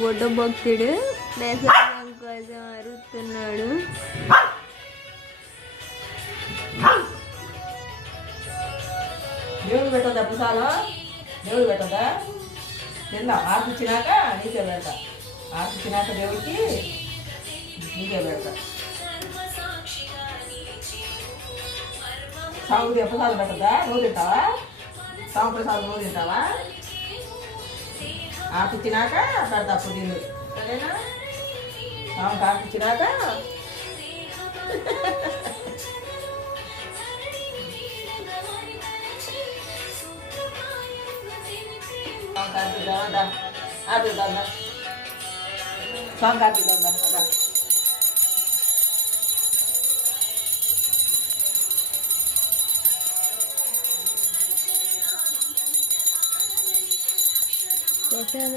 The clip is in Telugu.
బొడ్డ భక్తుడు ప్రసాదం కోసం అరుస్తున్నాడు. దేవుడు పెట్టదా ప్రసాదం? దేవుడు పెట్టదా? తిందా ఆర్పించినాక నీకే పెడతా. ఆర్పించినాక దేవుడికి నీకే పెడతా. సాగుది ప్రసాదం పెట్టదా? నువ్వు తింటావా? సాగు ప్రసాదం నువ్వు తింటావా? ఆర్పించినాక పెడతా పుదీలు. సరేనా? సాగు ఆర్పించినాక సాంగ్ ఆర్పిద్దాం అదా. ప్రసాదం